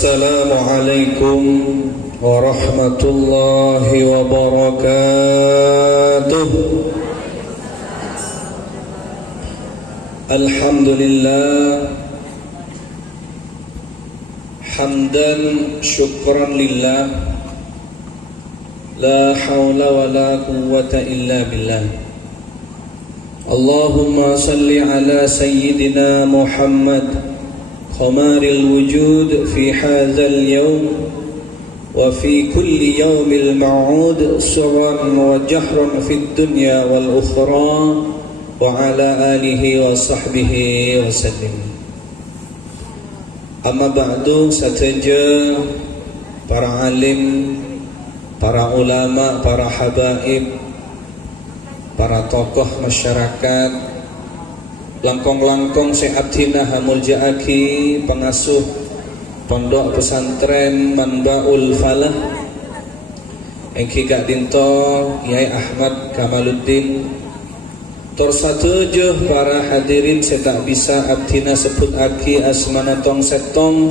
Assalamualaikum warahmatullahi wabarakatuh. Alhamdulillah, hamdan syukran lillah, la hawla wa la quwwata illa billah. Allahumma salli ala sayyidina Muhammad قمار الوجود في هذا اليوم وفي كل يوم الموعود سرا وجهرا في الدنيا والأخرى وعلى آله وصحبه وسلم. Amma ba'du, sateja para alim, para ulama, para habaib, para tokoh masyarakat, langkong-langkong se'abdina hamul ja'aki, pengasuh pondok pesantren Manbaul Falah, engki gak dinto Kiai Ahmad Kamaluddin, tor satujuh para hadirin setak bisa abdina sebut aki asmana tong setong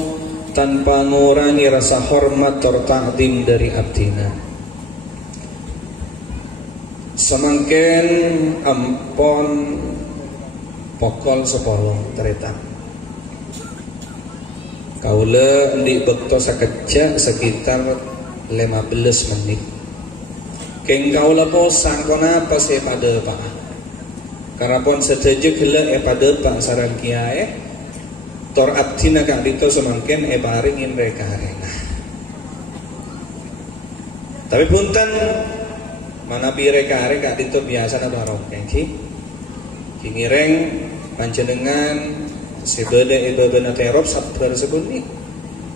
tanpa ngurangi rasa hormat tor ta'dim dari abdina. Semangken ampon pokol sepolong teretan kaula di bekto sakejak sekitar 15 menit keng kaula posang konapa saya pada pak karapon setuju gila pada pak sarang kiai tor abdina kang dito semangken paringin mereka arena tapi punten mana bireka areka dito biasa na barok ki ngireng panjenengan sebeda ibabana terop sabar sebuni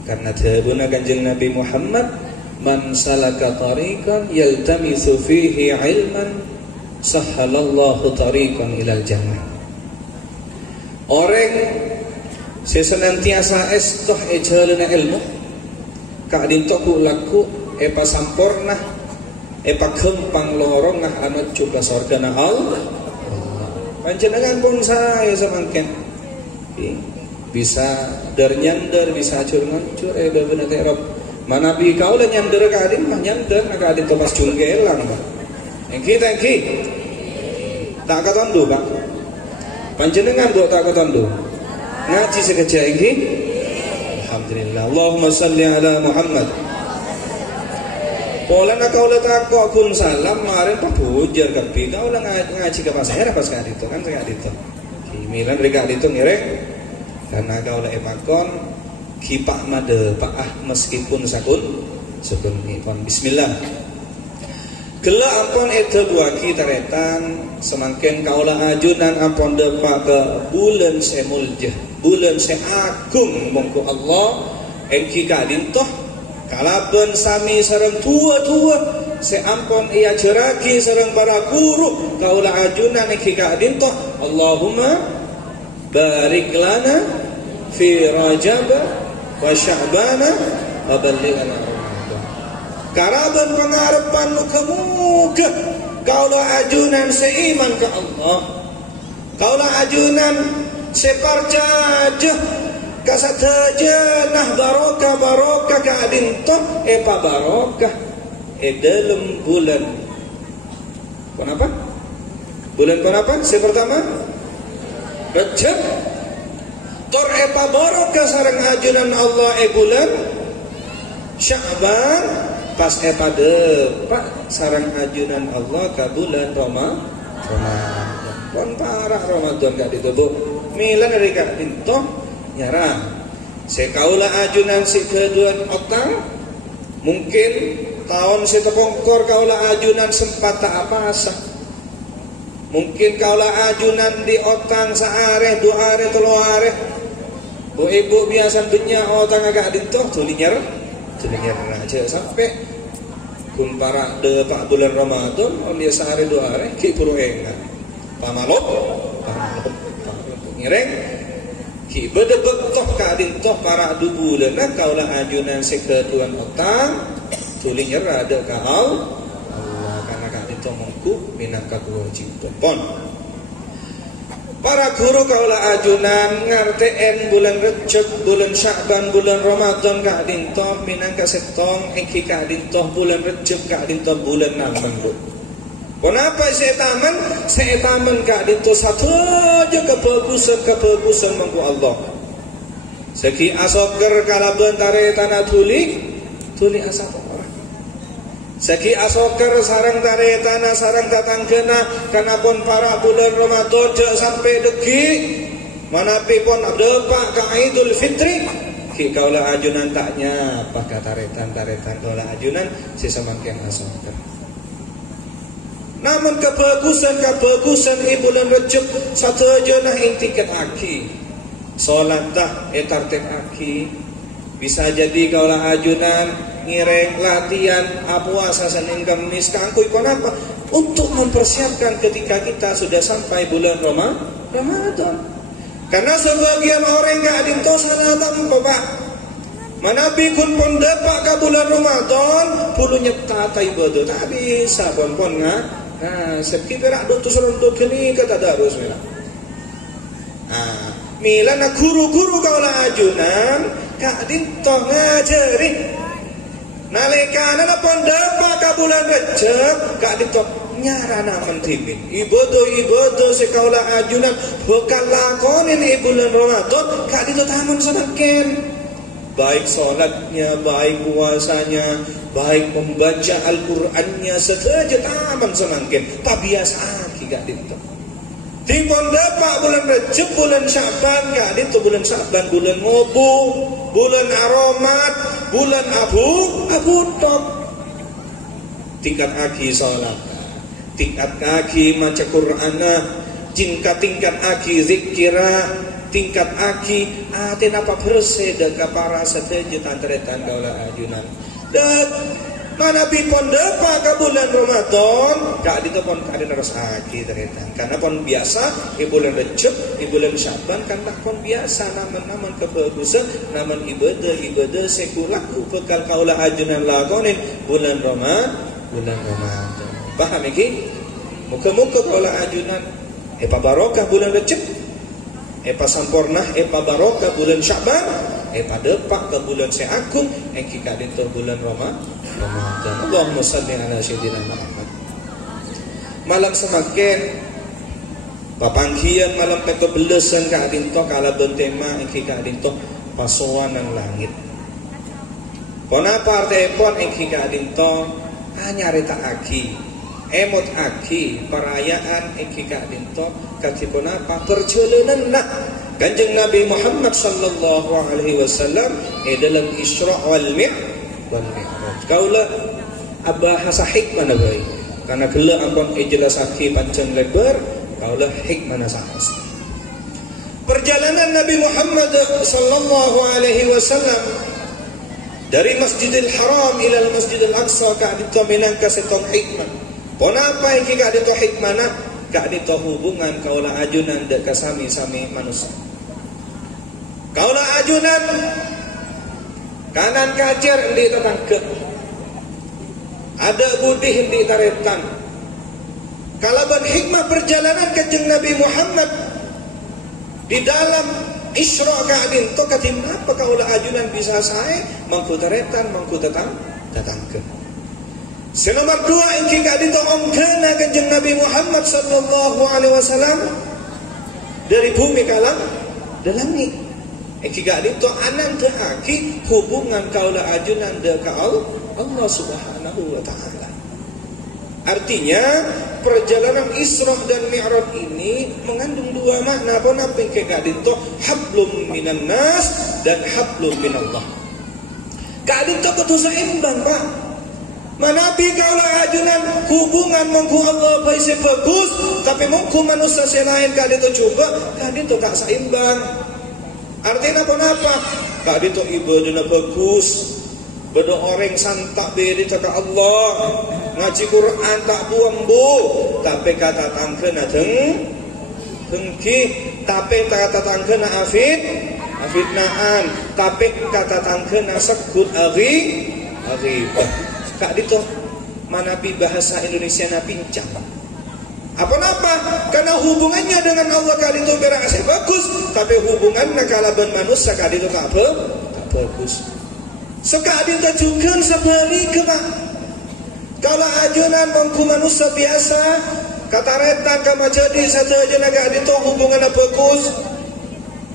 karena tabuna kanjeng Nabi Muhammad man salaka tariqan yaltamisu fihi ilman sahhalallahu tariqan ilal jannah. Orang sesenantiasa estoh ejalana ilmu kak dintoku laku epa sampurna epa kempang lorong nah anak coba sorga na Allah. Panjenengan pun saya semangken bisa dernyandar bisa acur-ngacur bener terop mana bi kau lah nyandar kadin mah nyandar nak adin topas junggelang pak engki tak katondo pak panjenengan buat tak katondo ngaji sekejap engki alhamdulillah. Allahumma salli ala Muhammad. Pola nak kau letak kok kun salam kemarin pak bujar kepi kau lah ngaji ke pasar pas kali itu kan sekali itu. Kimiran mereka itu ngirek karena kau lah emakon kipak made pak meskipun sakun pun Bismillah. Gela ampon itu dua kita retan semakin kau lah ajunan ampon depak ke bulan semuljah bulan seagung mongko Allah engki kadintoh kalaben sami sareng tua-tua seampun ia jeraki sareng para guru kaula ajunan iki ka dinto Allahumma barik lana fi Rajab wa Sya'ban wa ballighna Ramadan. Karaben pangarepan nu kemuga kaula ajunan seiman ke Allah kaula ajunan separjajah kasataja nah barokah ka adinto pa barokah dalam bulan kenapa? Bulan kenapa? Saya pertama Rajab tor pa barokah sareng ajunan Allah bulan Sya'ban pas pa depak sareng ajunan Allah ka bulan Ramadan pon parah Ramadan gak ditebuk milan dari ka dinto nyarang sekaula ajunan si keduan otang mungkin tahun si tepongkor kaula ajunan sempat tak apasa mungkin kaula ajunan di otang saare dua are telu are bu ibu biasa benya otang agak dintoh tulinyar aja sampai kumpara de pak bulan Ramadan on dia saare dua are ki puru enggak pamalop ngireng ki bedebek toh kadin toh para dubulan kaulah ajunan sekeduan otang tulinya rada ka Allah karena kadin toh mengku minangka kewajiban pon Para guru kaulah ajunan ngarteen bulan Rejab, bulan Sya'ban, bulan Ramadan ka adintoh minangka setong iki ka adintoh bulan Rejab ka adintoh bulan naman bu. Kenapa seetaman ka adintoh satu aja kebagusan mangku Allah. Seki asoker kalaban tare tanah tuli asap orang. Seki asoker sarang tare tanah sarang datang kena kanapun para bulan Ramadan sampai deki manapi pun depak ka Idul Fitri ki kaulah ajunan taknya apakah taretan kaulah ajunan sesamakan asoker. Namun kebagusan bulan Rejab satu aja nah intikat aki salat tak tartib aki bisa jadi kaulah ajunan ngireng latihan puasa Senin Kamis kangkui kenapa untuk mempersiapkan ketika kita sudah sampai bulan Ramadan. Karena sebagian orang gak adinto salah tanpa pak manabi kun pon depak ke bulan Ramadan puluhnya tata ibadah tak bisa pon nga sekitar ada rontok ini kata darus mila na guru kaulah ajunan gak adinto ngajarin nalekana na pondapa ka bulan Rejab gak ditok nyarana mentimin ibadah sekaulah ajunan bukan lakonin bulan Ramadan gak ditok taman semakin baik sholatnya, baik puasanya, baik membaca Al-Qur'annya setelah taman semakin tak biasa gak ditok di pondapa bulan Rejab, bulan Sya'ban gak ditok bulan Sya'ban, bulan ngobu, bulan aromat, bulan abu top tingkat aki salat tingkat aki maca Qur'an tingkat aki zikira tingkat aki aten apa bersih dan para setuju tanteretan kaulah ajunan dan mana pipon depa ke bulan Ramadan gak ditopon kadin harus aki teretan karena pon biasa bulan Rejab bulan Sya'ban kan tak pon biasa naman kebagusan naman ibadah sekulaku bekal kaulah ajunan lakonin bulan Ramadan paham iki muka kaulah ajunan barokah bulan Rejab sampurnah barokah bulan Sya'ban depak ke bulan seagung engki kadin to bulan Ramadan. Allahumma salli ala sayyidina Muhammad. Malam semakin papangkian malam kebelesan ka adinto kala tema engki ka adinto pasowanan langit. Pona parte pon engki ka adinto nyarita aki emot aki perayaan engki ka adinto katipun apa perjalanan nak Kanjeng Nabi Muhammad sallallahu alaihi wasallam dalam Isra wal Mi'raj. Kaulah bahasa hikmah nabai. Karena gela ampun jelasake panjang lebar, kaulah hikmah nasahas. Perjalanan Nabi Muhammad sallallahu alaihi wasallam dari Masjidil Haram ila Masjidil Aqsa ka dito minangka setong hikmah. Ponapa iki ka dito hikmana? Ka dito hubungan kaulah ajunan dek kasami-sami manusia. Kaulah ajunan kanan kacer di tetangga ada budih di taretan kalaban hikmah perjalanan kanjeng Nabi Muhammad di dalam Isra ka'adin to katim apa kaulah ajunan bisa saya mangku taretan mangku tetangga senomor dua ingki ka'adin to omkana kanjeng Nabi Muhammad sallallahu alaihi wasallam dari bumi kalang dalamnya jika itu anan aki hubungan kaulah ajunan deka Allah Subhanahu wa taala. Artinya perjalanan Isra dan Mi'raj ini mengandung dua makna. Apa kadito hablum minan nas dan hablum minallah. Kadito kudu seimbang, Pak. Manapi kaulah ajunan hubungan mengku Allah baik bagus, tapi mengku manusia selain kadito coba kadito tak seimbang. Artinya apa? Kak dito ibadahnya bagus, beda orang santak beri ke Allah, ngaji Quran tak buang bu, tapi kata tangkena dengki, tapi kata tangkena afidnaan, tapi kata tangkena sekut aribah. Kak dito manapi bahasa Indonesia na pincang. Apa-apa? Karena hubungannya dengan Allah kali itu berasa bagus, tapi hubungannya kalaban manusia kali itu tak bagus. Sekali itu juga seperti ke Pak. Kalau ajunan mengku manusia biasa, kata retan kama jadi satu aja naga itu hubungannya bagus.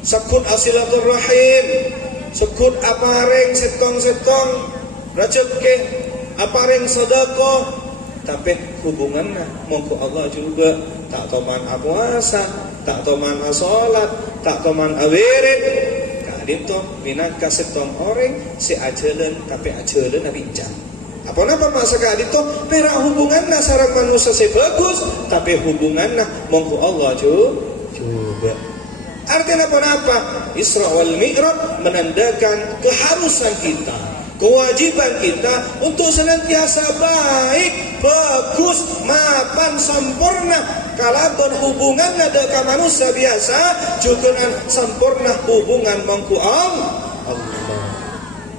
Sekut asilaturrahim, sekut apareng setong-setong, rezeki apareng sedekah, tapi hubungannya mongko Allah juga tak toman puasa, tak toman salat, tak toman wirid. Kadito minangka setong orang si ajalan tapi ajalan nabi jam. Apa-apa masa kadito perak hubungannya sareng manusia si bagus, tapi hubungannya mongko Allah juga. Artinya apa? Isra wal Mi'raj menandakan keharusan kita, kewajiban kita untuk senantiasa baik, bagus, mapan, sempurna. Kalau berhubungan dengan manusia biasa, juga sempurna hubungan mangku Allah.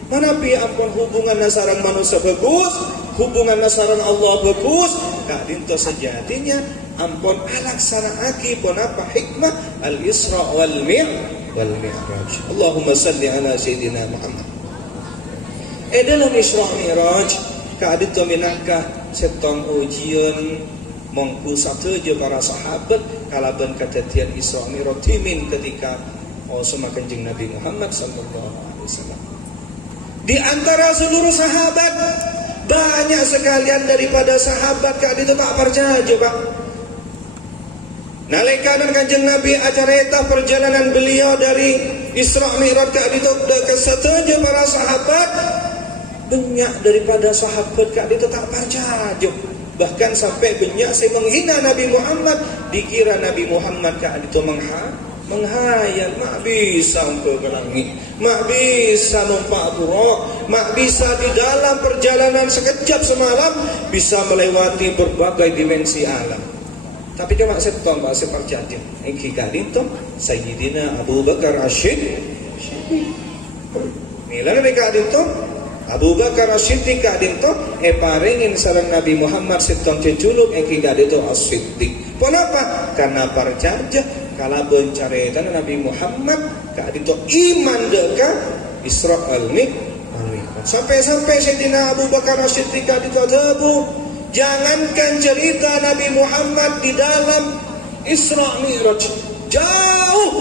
Mana pi ampun hubungan sareng manusia bagus, hubungan sareng Allah bagus, kak dinto sejatinya ampun alaksana aki pun apa hikmah al-Isra wal Mi'raj. Allahumma salli ala Sayyidina Muhammad. Dalam Isra Mi'raj kak dinto minangka setong ujian mongku satu je para sahabat kalaban kadatian Isra Mi'raj timin ketika sama kanjeng Nabi Muhammad sallallahu alaihi wasallam. Di antara seluruh sahabat banyak sekalian daripada sahabat kak itu tak percaya Pak. Nalikanan kanjeng Nabi acara eta perjalanan beliau dari Isra Mi'raj kak itu ke setuju para sahabat, banyak daripada sahabat kak itu tak percaya. Bahkan sampai banyak saya menghina Nabi Muhammad, dikira Nabi Muhammad kak itu menghayal, mak bisa ke langit, mak bisa numpak buruk, mak bisa di dalam perjalanan sekejap semalam bisa melewati berbagai dimensi alam. Tapi cuma setong bahasa perjanjian. Engki kadito Sayyidina Abu Bakar As-Siddiq. Milan mereka kadito Abu Bakar As-Siddiq kadito paringin sareng Nabi Muhammad setong ceculuk engki kadito As-Siddiq. Kenapa? Karena perjanjian kalau bencaretan Nabi Muhammad kadito iman deka Isra al-Mi'raj. Sampai-sampai Sayyidina Abu Bakar As-Siddiq kadito debu, jangankan cerita Nabi Muhammad di dalam Isra Mi'raj jauh,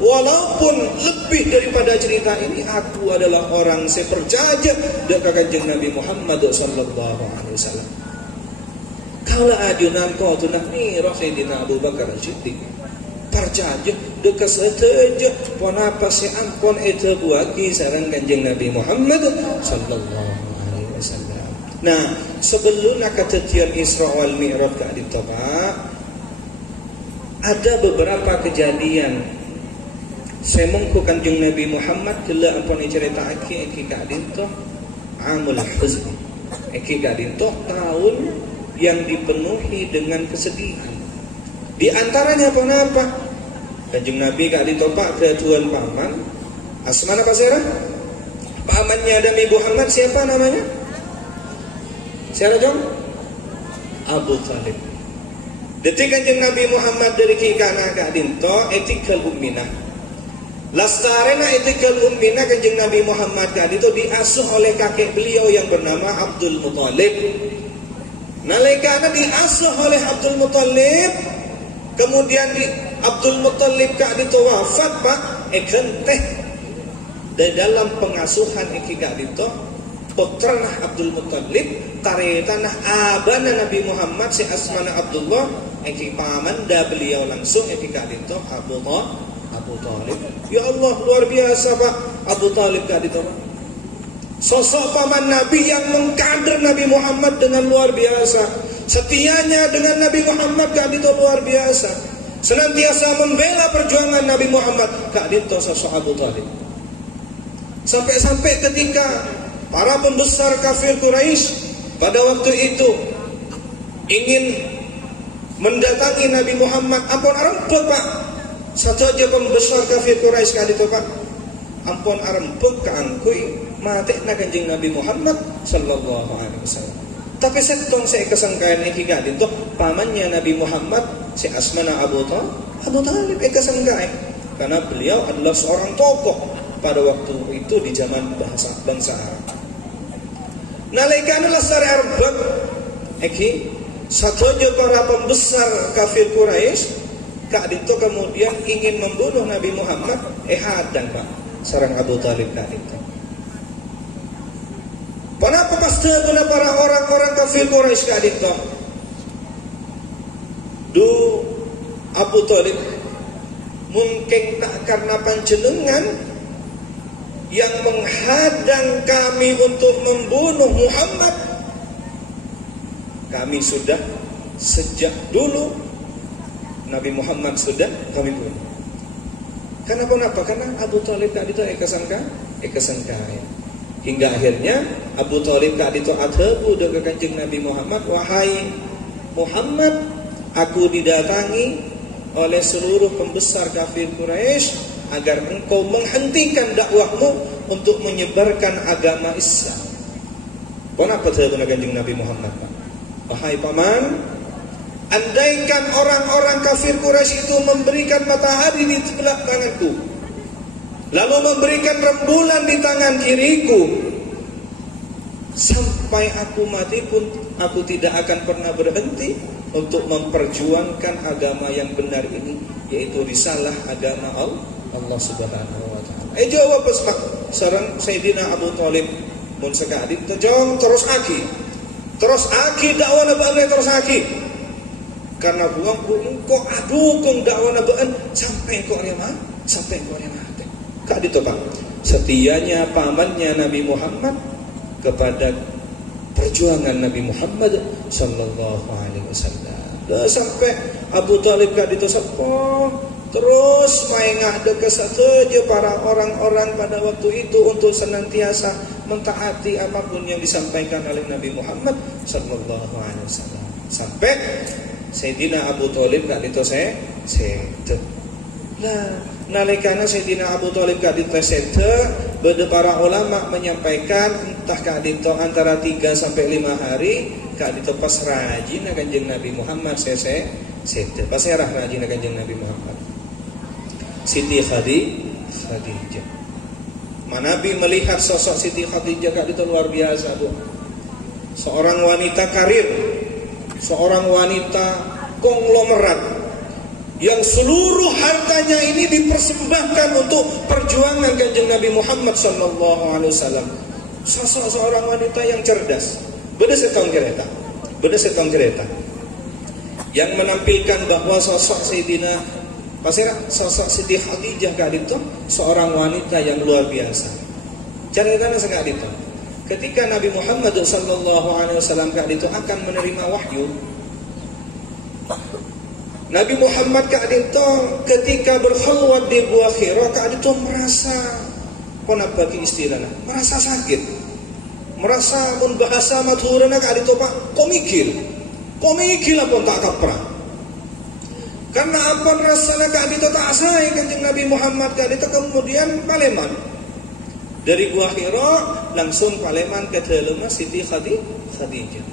walaupun lebih daripada cerita ini, aku adalah orang sepercaya dengan kanjeng Nabi Muhammad sallallahu alaihi wasallam. Kalau ajunan kau tu nak Mi'raj Sayyidina Abu Bakar As-Siddiq percaya dekat setuju pon apa si ampun itu buaki sareng kanjeng Nabi Muhammad sallallahu alaihi wasallam. Nah, sebelum kejadian Isra wal Mi'raj kak ditobak, ada beberapa kejadian semongku kanjeng Nabi Muhammad kala ampun cerita aki kak dinto amul huzn. Aki kak dinto tahun yang dipenuhi dengan kesedihan. Di antaranya apa? Kanjeng Nabi kak ditopak ke tuan paman Asmana Pasera. Pamannya Nabi Muhammad siapa namanya? Siapa jom? Abu Talib. Detik kanjeng Nabi Muhammad dari kikana kak dinto etikal umminah. Lastarena etikal umminah kanjeng Nabi Muhammad kak dinto diasuh oleh kakek beliau yang bernama Abdul Muthalib. Nalikana diasuh oleh Abdul Muthalib, kemudian Abdul Muthalib kak dito wafat Pak, teh dari dalam pengasuhan iki kak dito putrana Abdul Muthalib karetanah abana Nabi Muhammad si asmana Abdullah iki pamanda beliau langsung iki kak dito Abu Talib. Ya Allah, luar biasa Pak Abu Talib kak dito Pak. Sosok paman Nabi yang mengkader Nabi Muhammad dengan luar biasa. Setianya dengan Nabi Muhammad kak dito luar biasa. Senantiasa membela perjuangan Nabi Muhammad kak dito sosok Abu Talib. Sampai-sampai ketika para pembesar kafir Quraisy pada waktu itu ingin mendatangi Nabi Muhammad, ampun arempek Pak. Satu aja pembesar kafir Quraisy kak dito Pak. Ampun arempek ka angkui mati na kanjeng Nabi Muhammad sallallahu alaihi wasallam. Tapi setong saya kesangkaan iki gak itu pamannya Nabi Muhammad si asmana Abu Talib kesangkaan karena beliau adalah seorang tokoh pada waktu itu di zaman bangsa Arab. Nalika adalah sari Arbab iki satunya para pembesar kafir Quraisy kak itu kemudian ingin membunuh Nabi Muhammad hadang Pak sarang Abu Talib kak itu. Kenapa pasti guna para orang-orang kafir Quraisy kak itu? Abu Talib mungkin tak karena panjenengan yang menghadang kami untuk membunuh Muhammad. Kami sudah sejak dulu Nabi Muhammad sudah kami bunuh. Kenapa? Karena Abu Talib tadi itu ekasangka ya. Hingga akhirnya Abu Talib tadi itu adhabu ke kanjeng Nabi Muhammad, wahai Muhammad, aku didatangi oleh seluruh pembesar kafir Quraisy agar engkau menghentikan dakwahmu untuk menyebarkan agama Islam. Kenapa adhabu kanjeng Nabi Muhammad? Wahai paman, andaikan orang-orang kafir Quraisy itu memberikan matahari di sebelah tanganku, lalu memberikan rembulan di tangan kiriku, sampai aku mati pun aku tidak akan pernah berhenti untuk memperjuangkan agama yang benar ini, yaitu risalah agama Allah Subhanahu wa taala. Jawab Pak sareng Sayyidina Abu Thalib mun sekali jong terus aki dakwah nabi terus aki. Karena buangku engkau adukung dakwah nabi sampai engkau mati. Kak itu Pak, setianya pamannya Nabi Muhammad kepada perjuangan Nabi Muhammad sallallahu alaihi wasallam. Sampai Abu Talib kak itu sepo terus maingah dekat saja para orang-orang pada waktu itu untuk senantiasa mentaati apapun yang disampaikan oleh Nabi Muhammad sallallahu alaihi wasallam. Sampai Sayyidina Abu Talib kak itu saya nalikana Sayyidina Abu Talib kak ditesete, beda para ulama menyampaikan entah kak dito antara 3 sampai 5 hari kak dito pas rajin kanjeng Nabi Muhammad sete pas erah rajin kanjeng Nabi Muhammad. Siti Khadijah. Nabi melihat sosok Siti Khadijah kak dito luar biasa Bu. Seorang wanita karir, seorang wanita konglomerat yang seluruh hartanya ini dipersembahkan untuk perjuangan kanjeng Nabi Muhammad sallallahu alaihi wasallam. Sosok seorang wanita yang cerdas, beda setong kereta yang menampilkan bahwa sosok Sayyidina sosok Siti Khadijah kak itu seorang wanita yang luar biasa. Ceritanya sangat itu. Ketika Nabi Muhammad sallallahu alaihi wasallam kak itu akan menerima wahyu, Nabi Muhammad kak itu ketika berkhulwat di Gua Hira kak itu merasa bagi istilahnya merasa sakit, merasa mun bahasa madhurana kak itu Pak komikil apa tak kaprah. Karena apa rasanya kak itu tak sayang kanjeng Nabi Muhammad kak itu kemudian paleman dari Gua Hira langsung paleman ke dalam Siti Khadijah.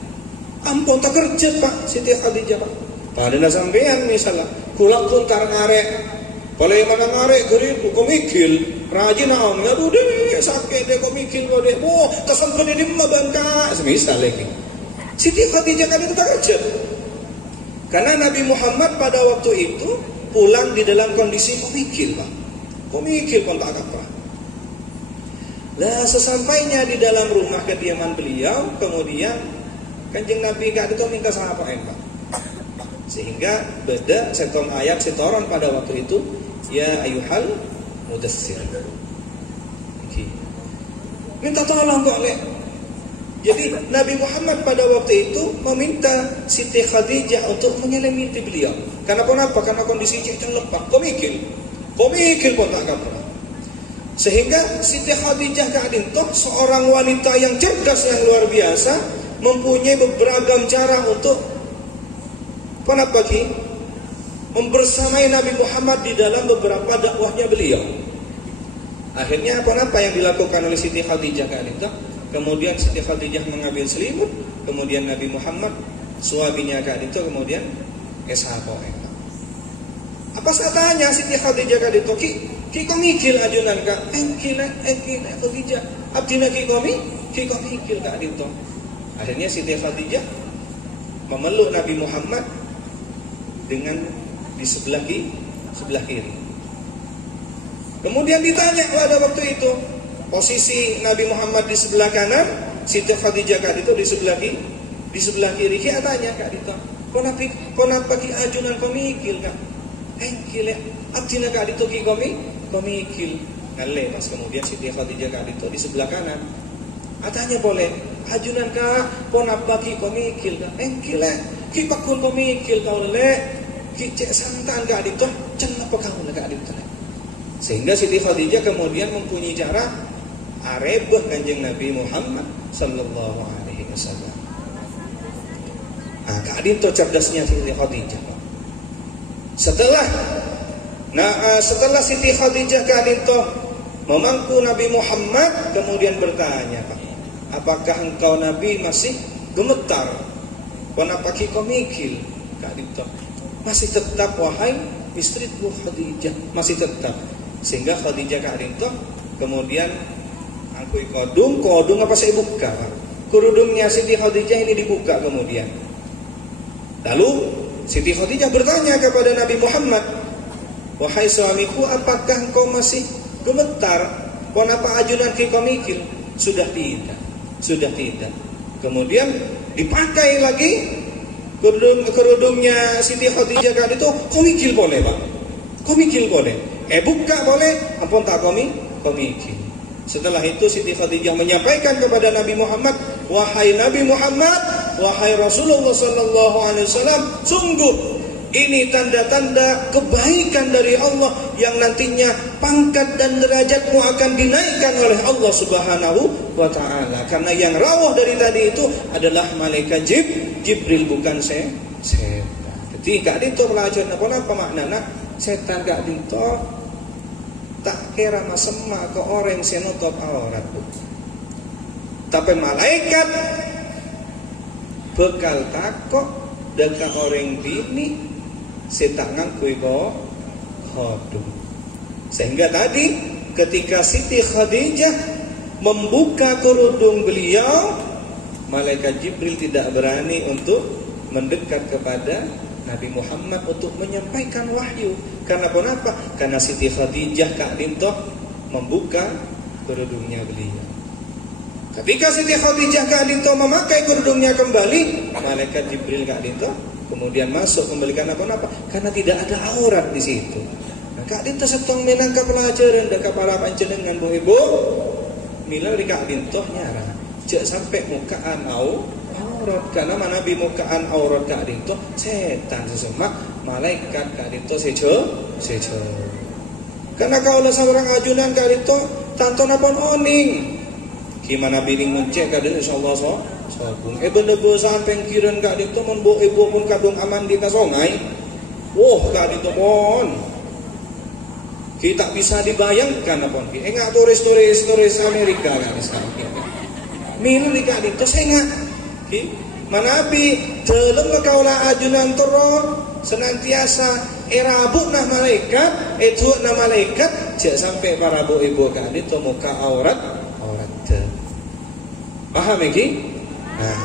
Ampun tak kerja Pak Siti Khadijah Pak. Pada sampean misalnya kulak pun karek paleman ngarek geri komikil rajin naon aduh deh sakit deh komikil deh kesempat ini mah bangka semisal lagi. Siti Khadijah kan itu tak kerja. Karena Nabi Muhammad pada waktu itu pulang di dalam kondisi komikil Pak. Komikil pun tak apa. Nah sesampainya di dalam rumah kediaman beliau, kemudian kanjeng Nabi kak itu minta sahabat Pak. Sehingga beda setong ayat setoran pada waktu itu, ya ayuhal mudassir. Minta tolong kok Lek. Jadi Nabi Muhammad pada waktu itu meminta Siti Khadijah untuk menyelimiti beliau. Kenapa? Karena kondisi cicing lepak, komikil pun tak kapal. Sehingga Siti Khadijah Ka'adintoh seorang wanita yang cerdas yang luar biasa, mempunyai beragam cara untuk membersamai Nabi Muhammad di dalam beberapa dakwahnya beliau. Akhirnya apa yang dilakukan oleh Siti Khadijah Ka'adintoh? kemudian Siti Khadijah mengambil selimut, kemudian Nabi Muhammad suaminya Kak Dito kemudian eshapo. Apa tanya Siti Khadijah Kak Dito, ki kok ngikil ajunan Kak? Engkil Khadijah. Abdina ki kok ngikil Kak Dito. Akhirnya Siti Khadijah memeluk Nabi Muhammad dengan di sebelah kiri. Kemudian ditanya pada waktu itu, posisi Nabi Muhammad di sebelah kanan, Siti Khadijah Kak Dito di sebelah kiri. Ki tanya Kak Dito, kenapa ki ajunan kau mikil Kak? Engkil abdina Kak Dito ki kau mikil. Ngale pas kemudian Siti Khadijah Kak Dito di sebelah kanan. Tanya boleh, ajunan Kak, kenapa ki kau mikil Kak? Engkil ki pakun kau mikil kau le, ki cek santan Kak Dito, kenapa kau le Kak Dito? Sehingga Siti Khadijah kemudian mempunyai cara arebah Kanjeng Nabi Muhammad sallallahu alaihi wasallam. Kak Dito cerdasnya Siti Khadijah. Setelah Siti Khadijah Kak Dito memangku Nabi Muhammad, kemudian bertanya, Pak, apakah engkau Nabi masih gemetar? Kenapa kau mikil Kak Dito? Masih tetap wahai istriku Khadijah, masih tetap. Sehingga Khadijah Kak Dito kemudian angkui kodung apa saya buka Pak? Kerudungnya Siti Khadijah ini dibuka kemudian. Lalu Siti Khadijah bertanya kepada Nabi Muhammad, wahai suamiku, apakah engkau masih gemetar? Kenapa ajunan kau mikil? Sudah tidak. Kemudian dipakai lagi kerudungnya Siti Khadijah Kak Dito. Kau mikil boleh Pak? Kau mikil boleh? Buka boleh? Ampun tak kau mikil. Setelah itu Siti Khadijah menyampaikan kepada Nabi Muhammad, wahai Nabi Muhammad, wahai Rasulullah sallallahu alaihi wasallam, sungguh ini tanda-tanda kebaikan dari Allah yang nantinya pangkat dan derajatmu akan dinaikkan oleh Allah Subhanahu wa taala. Karena yang rawuh dari tadi itu adalah malaikat Jibril, bukan setan. Jadi Kak Dito pelajaran apa maknanya setan Kak Dito tak kira masema ke orang senotop aurat. Tapi malaikat bekal takok dekat orang bini setangan kui hodung. Sehingga tadi ketika Siti Khadijah membuka kerudung beliau, malaikat Jibril tidak berani untuk mendekat kepada Nabi Muhammad untuk menyampaikan wahyu. Karena kenapa? Karena Siti Khadijah Kak Dito membuka kerudungnya beliau. Ketika Siti Khadijah Kak Dito memakai kerudungnya kembali, malaikat Jibril Kak Dito kemudian masuk kembali. Karena kenapa? Karena tidak ada aurat di situ. Nah, Kak Dito setong menangkap pelajaran dekat para panjenengan bu ibu. Mila di Kak Dito nyara, cek sampai mukaan aurat. Karena mana bimukaan aurat Kak Dito setan sesemak, malaikat Kak Dito sejo. Karena kaulah seorang ajunan Kak Dito tanton apon oning. Gimana bining mencek Kak Dito insyaallah sobung. Bener-bener sampai kiran Kak Dito menbo ibu pun kadung aman di kasongai. Kak Dito pon. Kita bisa dibayangkan apon ki. Enggak turis Amerika kan sekarang. Milu di Kak Dito saya manabi dalam kaulah ajunan turun senantiasa erabuk nah malaikat itu nah malaikat jak sampai para ibu Kak Dito muka aurat paham iki? Nah,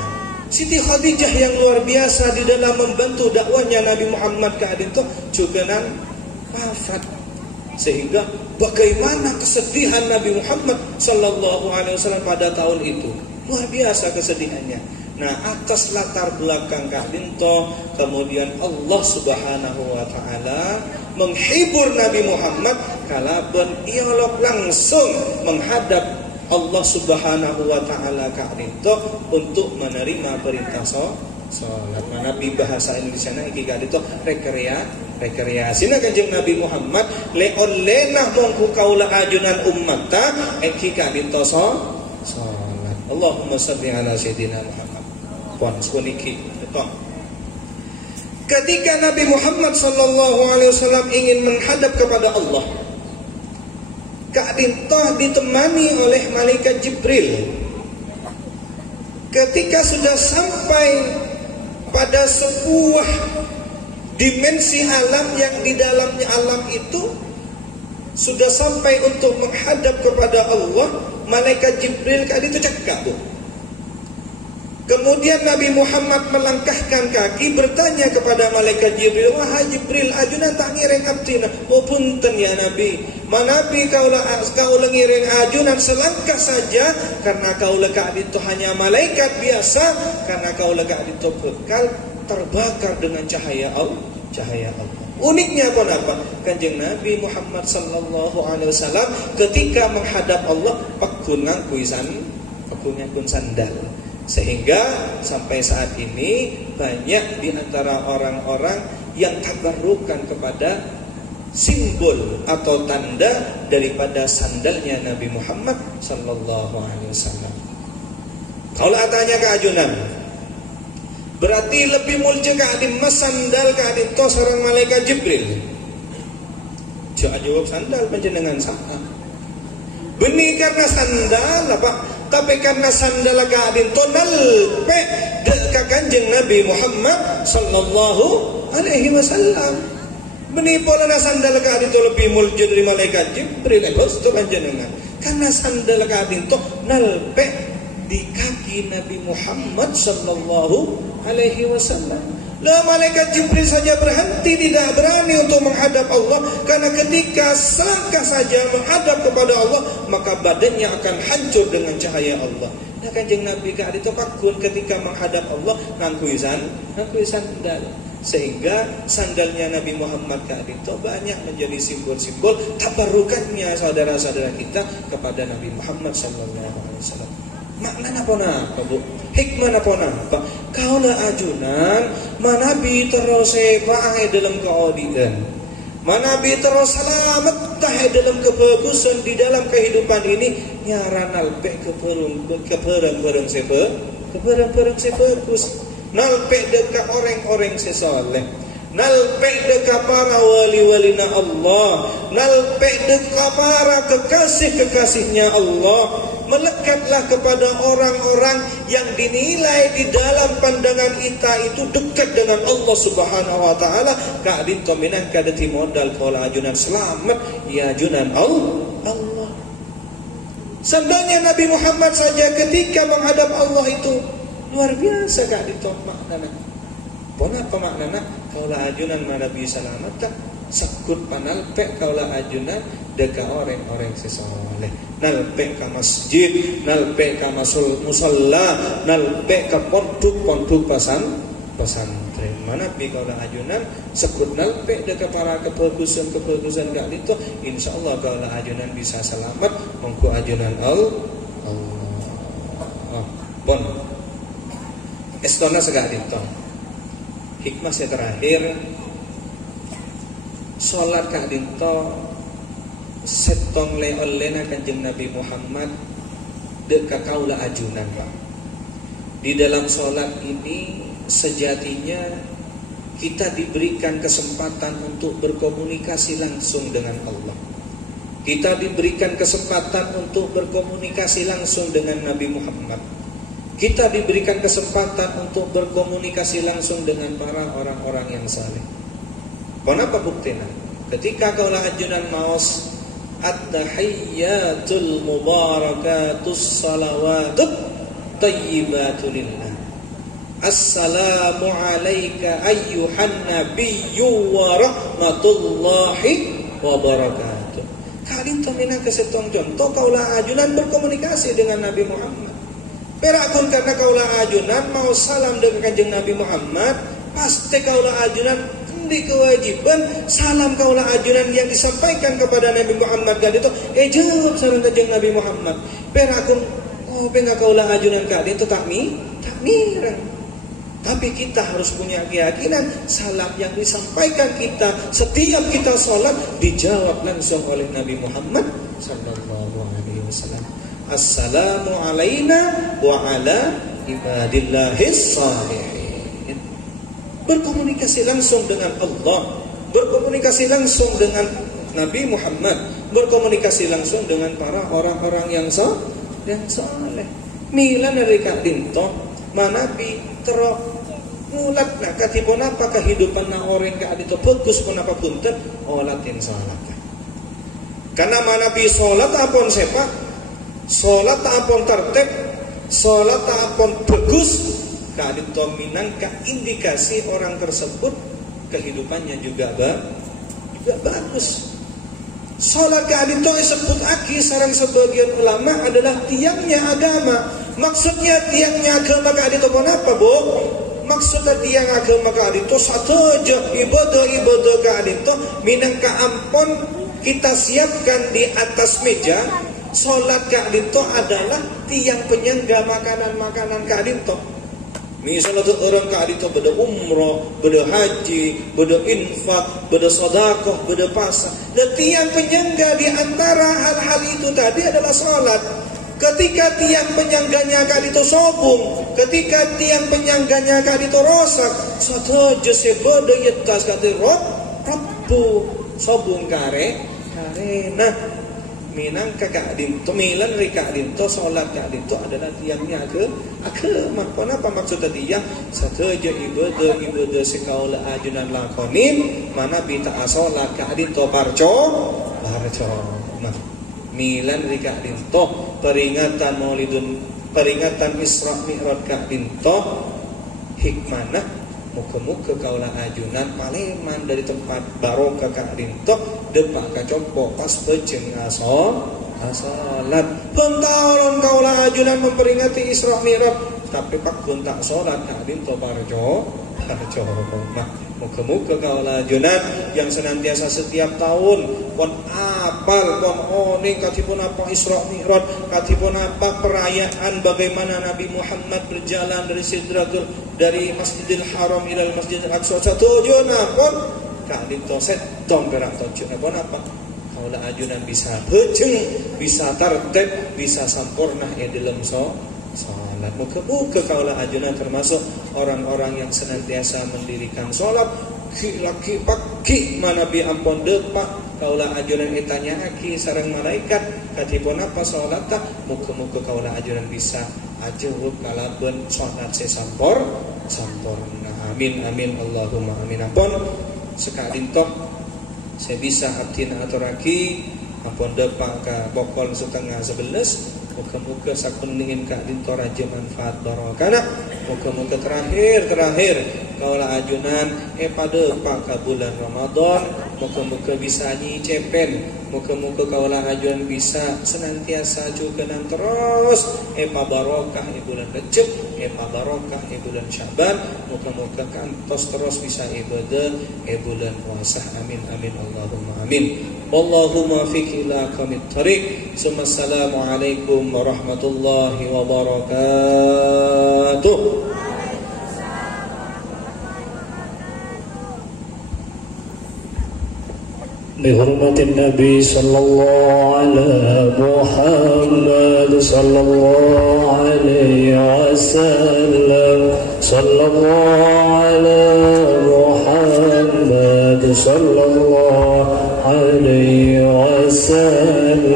Siti Khadijah yang luar biasa di dalam membantu dakwahnya Nabi Muhammad Kak Dito juga wafat. Sehingga bagaimana kesedihan Nabi Muhammad sallallahu alaihi wasallam pada tahun itu, luar biasa kesedihannya. Nah, atas latar belakang Kak Dito, kemudian Allah Subhanahu wa taala menghibur Nabi Muhammad kalaban iolog langsung menghadap Allah Subhanahu wa taala Kak Dito untuk menerima perintah salat. Nabi bahasa Indonesia iki Kak Dito rekreasi Kanjeng Nabi Muhammad leon lenah mongku kaula ajunan ummata iki Kak Dito salat. Allahumma shalli ala sayyidina Muhammad. Ketika Nabi Muhammad sallallahu alaihi wasallam ingin menghadap kepada Allah, Kak Dito ditemani oleh malaikat Jibril. Ketika sudah sampai pada sebuah dimensi alam yang di dalamnya alam itu sudah sampai untuk menghadap kepada Allah, malaikat Jibril kali itu cekak tuh. Kemudian Nabi Muhammad melangkahkan kaki bertanya kepada malaikat Jibril, wahai Jibril, ajunan tak ngiring abdina. Oh punten ya Nabi, manabi kau ngiring ajunan selangkah saja, karena kau lekak itu hanya malaikat biasa, karena kau lekak itu bekal terbakar dengan cahaya Allah. Uniknya pun apa? Kanjeng Nabi Muhammad sallallahu alaihi wasallam ketika menghadap Allah pakun ngangkui sandal. Sehingga sampai saat ini banyak di antara orang-orang yang tabarrukan kepada simbol atau tanda daripada sandalnya Nabi Muhammad sallallahu alaihi wasallam. Kalau tanya ke ajunan, berarti lebih mulia ke adim mas sandal ke adim to seorang malaikat Jibril. Jawab sandal panjenengan sama. Benih karena sandal apa? Tapi karena sandal kadin tonal pe dekat kanjeng Nabi Muhammad sallallahu alaihi wasallam. Benih pola sandal kadin to lebih mulia dari malaikat Jibril. Bos to panjenengan. Karena sandal kadin to nalpe di kaki Nabi Muhammad sallallahu alaihi wasallam. Lah malaikat Jibril saja berhenti, tidak berani untuk menghadap Allah, karena ketika selangkah saja menghadap kepada Allah maka badannya akan hancur dengan cahaya Allah. Nah kanjeng Nabi itu pakun ketika menghadap Allah ngangkui sandal, sehingga sandalnya Nabi Muhammad itu banyak menjadi simbol-simbol tabarrukannya saudara-saudara kita kepada Nabi Muhammad sallallahu alaihi wasallam. Makna apa Bu? Hikmah apa? Kaulah ajunan manabi terus sepahe dalam keadilan, manabi terus selamat tahe dalam kebagusan di dalam kehidupan ini, nyaran alpe keperang sebagus, nalpe dekat orang-orang sesoleh, nalpe dekat para wali-walina Allah, nalpe dekat para kekasih-kekasihnya Allah. Melekatlah kepada orang-orang yang dinilai di dalam pandangan kita itu dekat dengan Allah Subhanahu wa taala. Kadin tominan kadati modal kaula ajunan selamat ya ajunan Allah. Sandalnya Nabi Muhammad saja ketika menghadap Allah itu luar biasa kadin maknana. Pon apa maknana? Kaula ajunan Nabi selamat tak sekut panalpe kaula ajunan deka orang-orang sesoleh, nalpe ka masjid, nalpe ka musalla, nalpe ka pondok pesantren. Mana pi kaula ajunan sekut nalpe deka para kebagusan gak itu, insyaallah kaula ajunan bisa selamat mengku ajunan Allah. Pon estona segak itu. Hikmah saya terakhir, salat kak dinto setong oleh kanjeng Nabi Muhammad dekat kaula ajunan Pak. Di dalam salat ini sejatinya kita diberikan kesempatan untuk berkomunikasi langsung dengan Allah. Kita diberikan kesempatan untuk berkomunikasi langsung dengan Nabi Muhammad. Kita diberikan kesempatan untuk berkomunikasi langsung dengan para orang-orang yang saleh. Kenapa buktinya? Ketika kaula ajunan maos at-tahiyyatul mubarakatus salawatut thayyibatu lillah. Assalamu alayka ayyuhan nabiyyu wa rahmatullahi wa barakatuh. Kali tomina kesetong contoh kaula ajunan berkomunikasi dengan Nabi Muhammad. Perakun karena kaula ajunan mau salam dengan kanjeng Nabi Muhammad, pasti kaula ajunan di kewajiban salam kaula ajunan yang disampaikan kepada Nabi Muhammad kan itu jawab salam kanjeng Nabi Muhammad. Perakun penga kaula ajunan kan itu takmiran. Tapi kita harus punya keyakinan salam yang disampaikan kita setiap kita sholat dijawab langsung oleh Nabi Muhammad sallallahu alaihi wasallam. Assalamu alaina wa ala ibadillahis shalihin. Berkomunikasi langsung dengan Allah, berkomunikasi langsung dengan Nabi Muhammad, berkomunikasi langsung dengan para orang-orang yang saleh. Mila nerika dinto manabi terok ngulat nak katipun apa kehidupan na orang ka adito bagus pun apa punten olatin salat. Karena manabi salat apon sepak, salat apon tertib, salat apon bagus ka adito minangka indikasi orang tersebut kehidupannya juga bagus. Salat ka adito disebut aki sareng sebagian ulama adalah tiangnya agama. Maksudnya tiangnya agama ka adito pun apa, Bu? Maksudnya tiang agama ka adito sateja ibadah ka adito minangka ampon kita siapkan di atas meja. Salat ka adito adalah tiang penyangga makanan-makanan ka adito. Misalnya tuh orang ka adito beda umroh, beda haji, beda infak, beda sedekah, beda puasa. Dan tiang penyangga di antara hal-hal itu tadi adalah salat. Ketika tiang penyangganya ka adito sobung, ketika tiang penyangganya ka adito rosak, sateja sebeda yetas ka Rabbu sobung kare. Nah, minang kakak dinto milan rika dinto salat kak dinto adalah tiangnya agama. Kenapa maksudnya tiang sateja ibadah sekaula ajunan lakonin mana bita salat kak dinto barco. Nah, milan rika dinto peringatan maulidun peringatan Isra Mi'raj kak dinto hikmana muka-muka kaulah ajunan paleman dari tempat barokah kak dinto depak kacompo pas peceng asolat pentauron kaulah ajunan memperingati Isra Mi'raj tapi pak pun tak solat kak dinto barjo nah muka-muka kaulah ajunan yang senantiasa setiap tahun kon apal kon oning katipun apa Isra Mi'raj katipun apa perayaan bagaimana Nabi Muhammad berjalan dari Masjidil Haram ila Masjidil Aqsa satujuna pun kak dinto setong gerak tojuna pun apa kaulah ajunan bisa hejeng bisa tertib bisa sampurna dalam salat. Muka-muka kaulah ajunan termasuk orang-orang yang senantiasa mendirikan salat laki paki mana bi ampun depak kaulah ajunan itanya aki sareng malaikat katipun apa salat tak muka-muka kaulah ajunan bisa ajeuh kalabeun salat sampurna. Amin Allahumma amin. Ampun sekadintok saya bisa abdina aturaki ampun depak ka bokol setengah 11 muka-muka sakunihin kak dinto raja manfaat barokana muka-muka terakhir kaulah ajunan pada pak bulan Ramadan muka-muka bisa nyicepen muka-muka kaulah ajunan bisa senantiasa cukenan terus barokah bulan Rejab barokah bulan Syaban muka-muka kantos terus bisa ibadah bulan puasa. Amin Allahumma amin. Allahumma fiqh ila qamit tariq. Assalamualaikum warahmatullahi wabarakatuh. Bihurmatin Nabi sallallahu ala Muhammad sallallahu alaihi wasallam sallallahu ala Muhammad sallallahu alaihi wasallam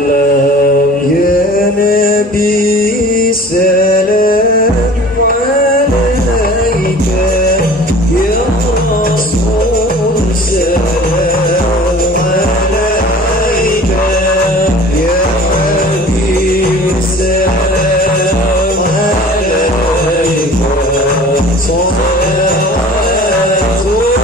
ya Nabi salam alaika ya Rasul salam Salawatullah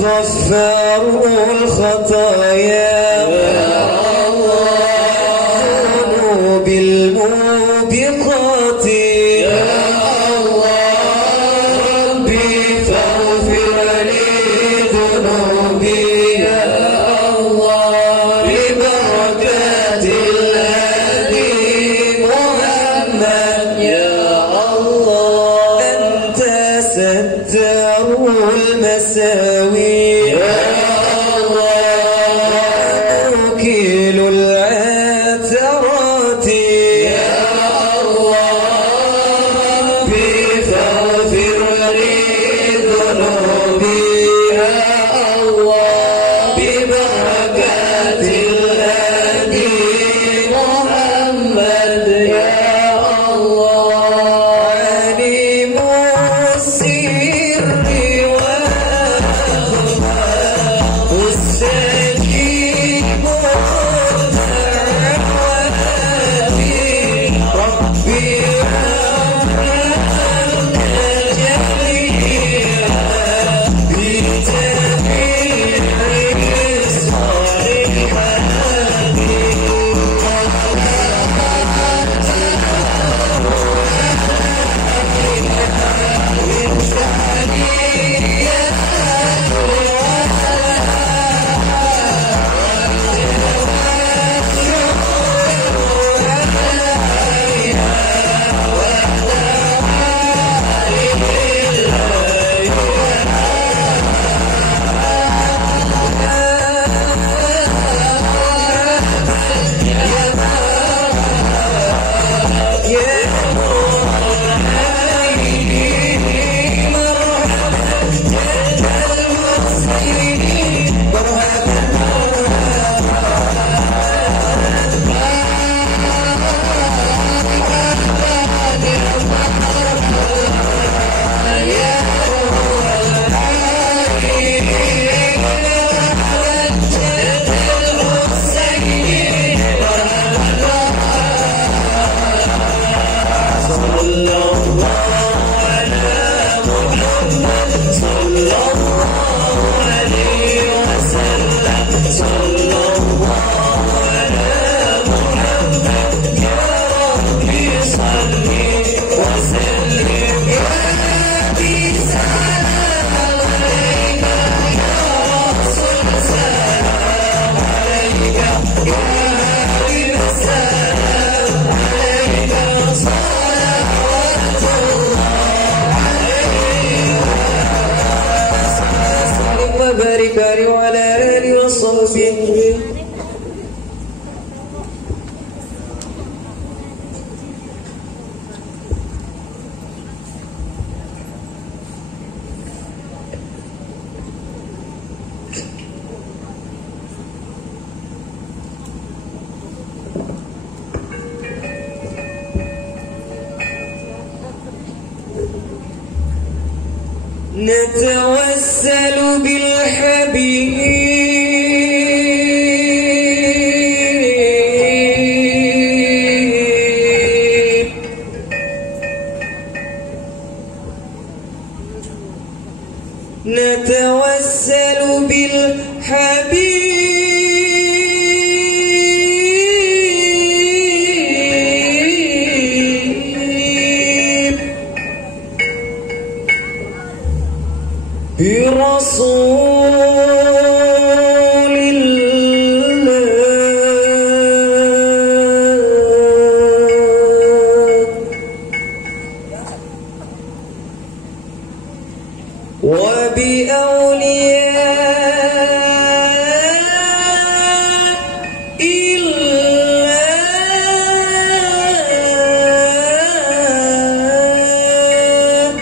غفار الخطايا ذنوب الموبقات يا الله ربي فاغفر لي ذنوبي يا الله ببركات الهادي محمد يا الله أنت ستار المساوي يا الله وكيل العثرات يا الله ربي فاغفر لي ذنوبي يا الله ببركات الهادي محمد يا الله عليم السر وأخفى والسجيب الدعوات ربي وبارك عليه وعلى آله وصحبه نتوسل بالحبيب نتوسل بالحبيب برسول الله وبأولياء الله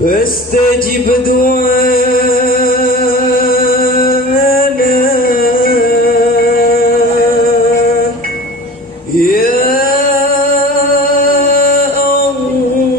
فاستجب دعانا يا الله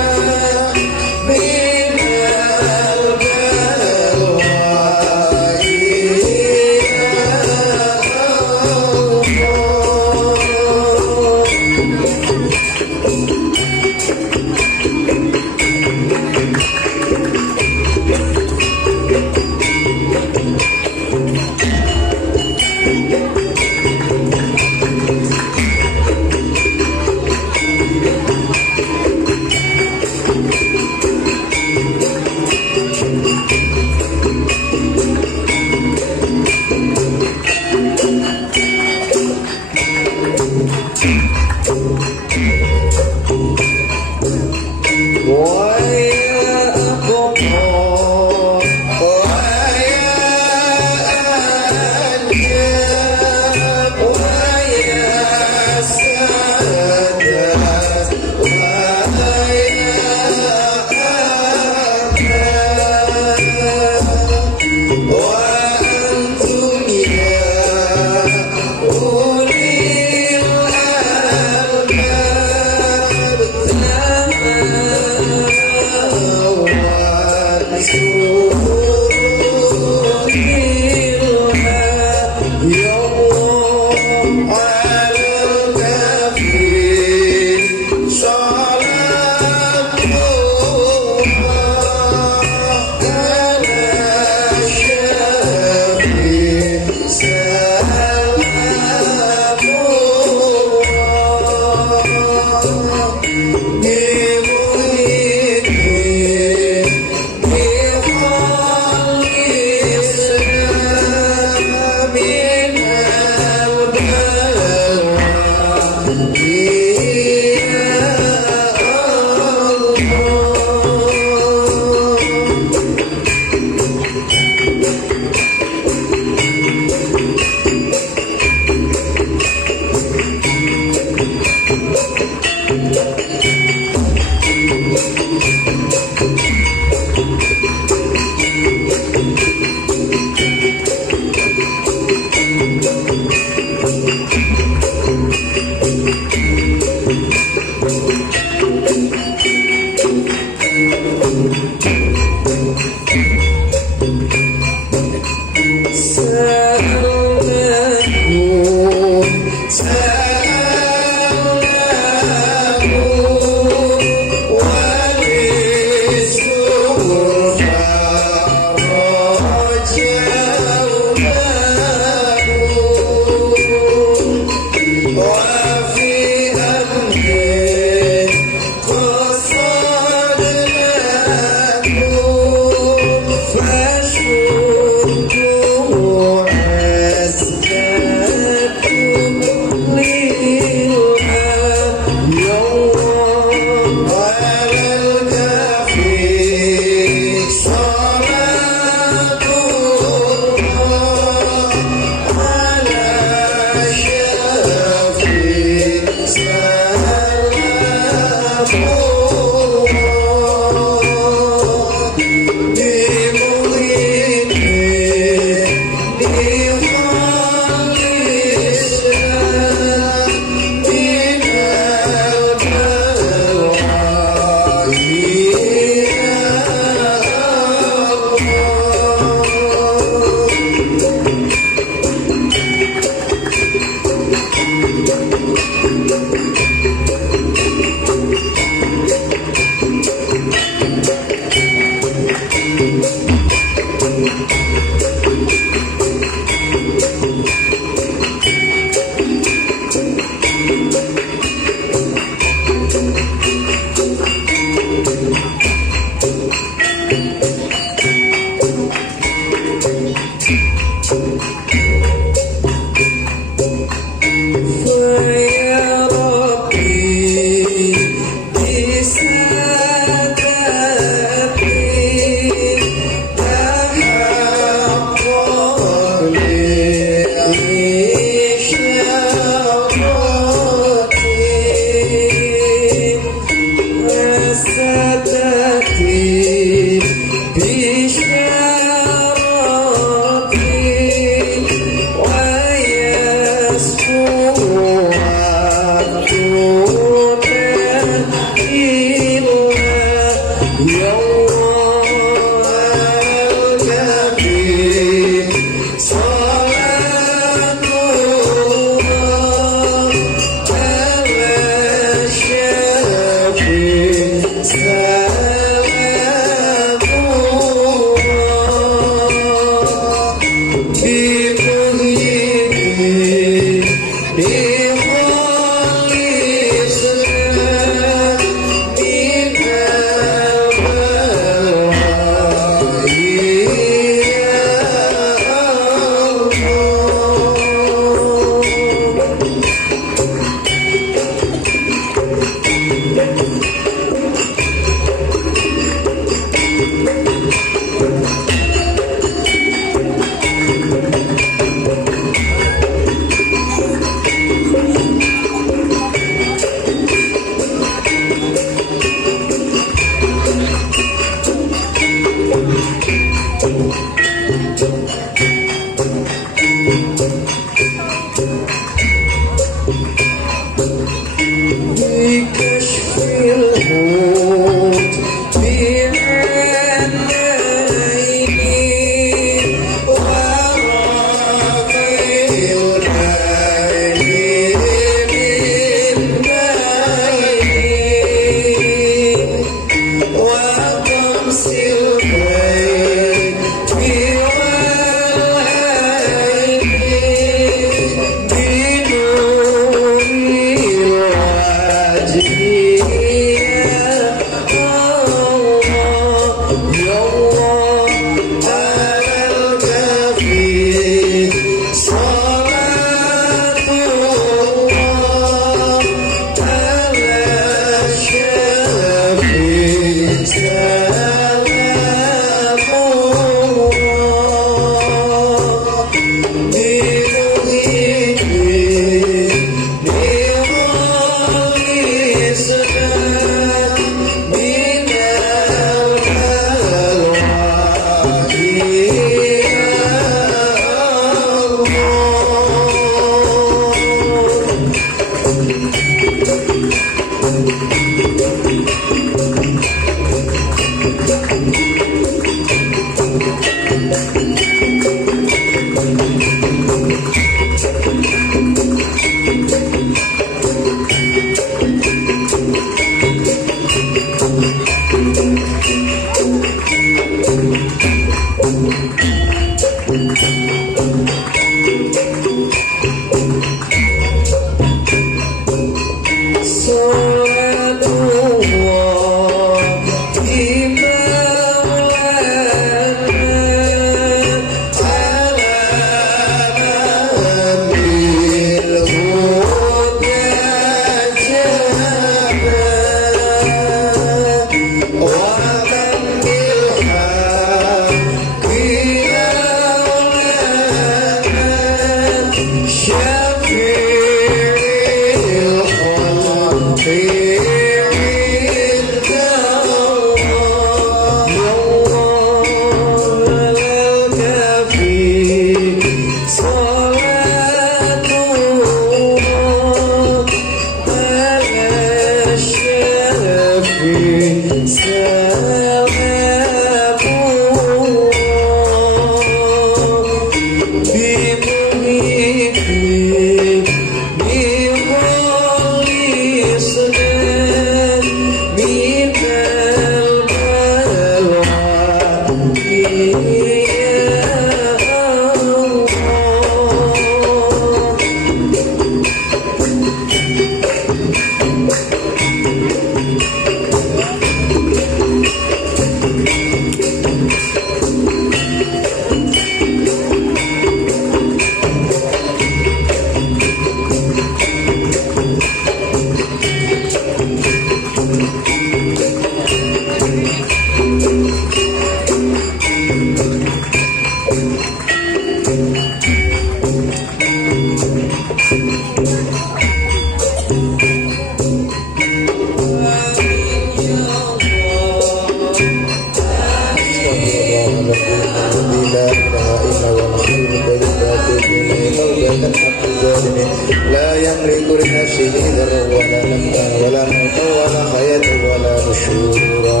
لا يملك لنفسه ذرا ولا نفعا ولا موتا ولا حياة ولا نشورا.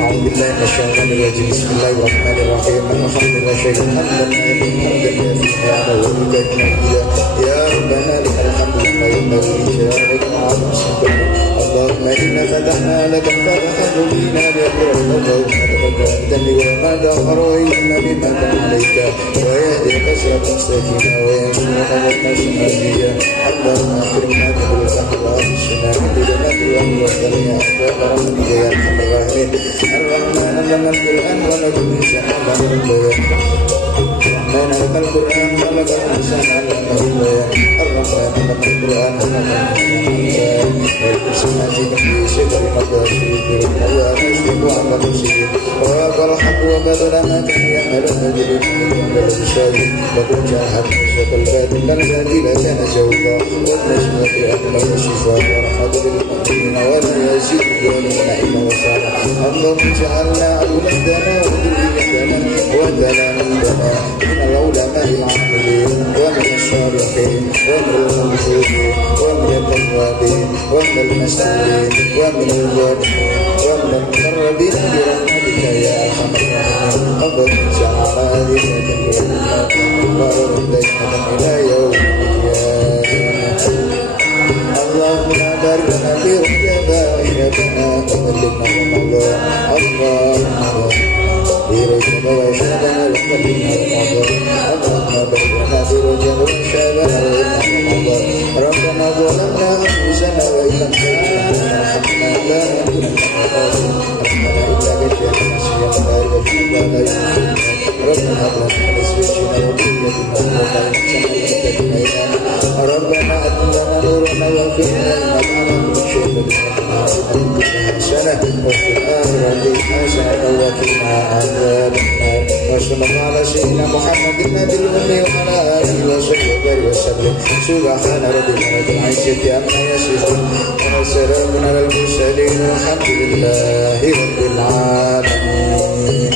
أعوذ بالله من الشيطان الرجيم. بسم الله الرحمن الرحيم. الحمد لله شيئا حمدا حمدا كثيرا وملكا يا ربنا لك الحمد لما ينبغي لجلالك وعظيم سلطانك. اللهم إنا فتحنا لك فتحا مبينا ليغفر لك وتقبل وما دخر إلا بما كان عليك ويهديك صراطا مستقيما وينصرك نصرا عزيزا. اللهم اكرمنا بالفهم وارزقنا بالمد والوحدة يا أخلاق رحمتك يا أرحم الراحمين. الرحمن لنا القرآن ولك الإنسان علم البيان. الرحمن لنا القرآن ولك الإنسان علم البيان. الرحمن لنا القرآن ولك الإنسان والإنسان في شكر مقاصد الله نشرك وعمل مسلم ووافر الحق وبذل ما كان يعمل الرجل من الشاهد وقل جاهد نشرك الباطل الذي لا كان زوجا والنجم بأكمل الشفاء ورحمة للمؤمنين ولا يزيد الظالمين إلا وسعا. اللهم اجعلنا أولادنا وذريتنا وتلاميذنا من العلماء العاملين ومن الصالحين ومن المنصورين ومن التوابين ومن المسؤولين ومن الظالمين ومن المقربين برحمتك يا أرحم الراحمين. اللهم اجعل هذه الأمة إلى يوم القيامة. اللهم بارك لنا في رجبائنا وبلغنا رمضان. اللهم في رجب وشعبان وبلغنا رمضان. اللهم بارك لنا في رجب وشعبان وبلغنا رمضان. ربنا ظلمنا أنفسنا وإن لم تغفر لنا وترحمنا لا نكونن من الخاسرين. ربنا إنك جئت نسيا غير الجبال ربنا هب لنا من أزواجنا وذريتنا قرة أعين ربنا أتنا نورنا واغفر لنا إنك على كل شيء حسنة وفي الآخرة حسنة وقنا عذاب النار. وصلى الله على سيدنا محمد النبي الأمي وعلى آله وصحبه وسلم. سبحان ربك رب العزة عما يصفون وسلام على المرسلين والحمد لله رب العالمين.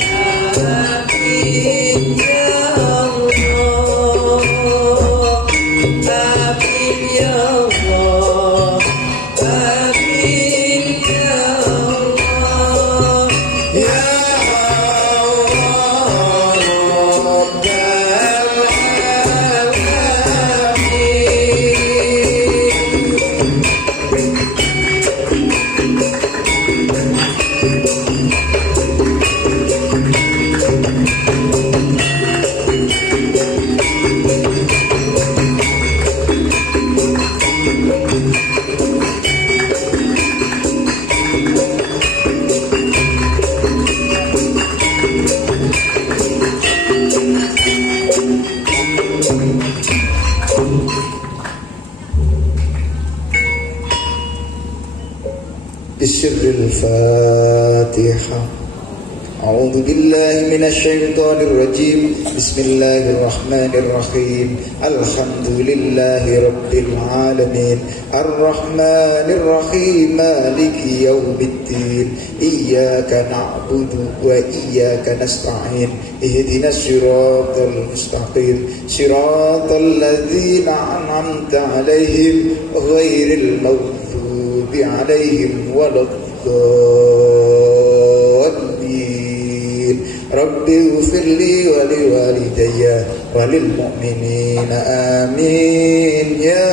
بسر الفاتحة. أعوذ بالله من الشيطان الرجيم. بسم الله الرحمن الرحيم. الحمد لله رب العالمين الرحمن الرحيم مالك يوم الدين إياك نعبد وإياك نستعين اهدنا الصراط المستقيم صراط الذين أنعمت عليهم غير المغضوب عليهم ولا الضالين. رب اغفر لي ولوالدي وللمؤمنين آمين يا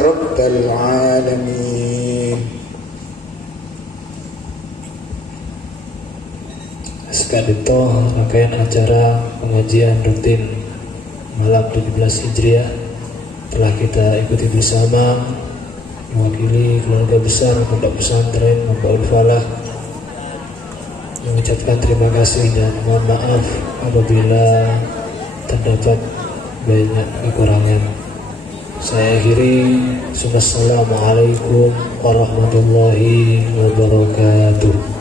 رب العالمين. Sekadito rangkaian acara pengajian rutin malam 17 Hijriah telah kita ikuti bersama, mewakili keluarga besar Pondok Pesantren Mambaul Falah mengucapkan terima kasih dan mohon maaf apabila terdapat banyak kekurangan. Saya akhiri. Assalamualaikum warahmatullahi wabarakatuh.